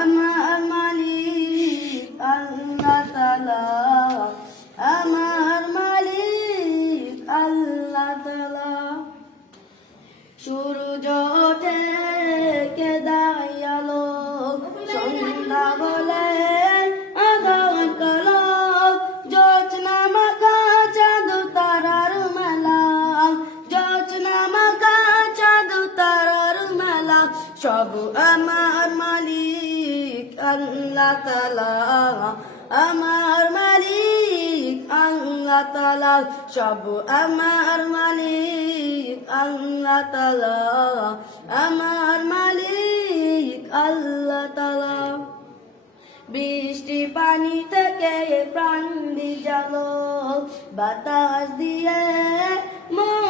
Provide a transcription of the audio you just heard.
আমার মালিক আল্লাহ তাআলা, আমার মালিক আল্লাহ তাআলা। সূর্য ওঠে কে দেয় আলো, সন্ধ্যা বলে আঁধার কালো, জোছনা মাখা চাঁদ তারার মেলা, জোছনা মাখা চাঁদ তারার মেলা। সব আমার মালিক আল্লাহ তাআলা, আমার মালিক আল্লাহ তাআলা। সব আমার মালিক আল্লাহ তাআলা, আমার মালিক আল্লাহ তাআলা। বৃষ্টি পানি থেকে প্রাণ ভিজালো, বাতাস দিয়ে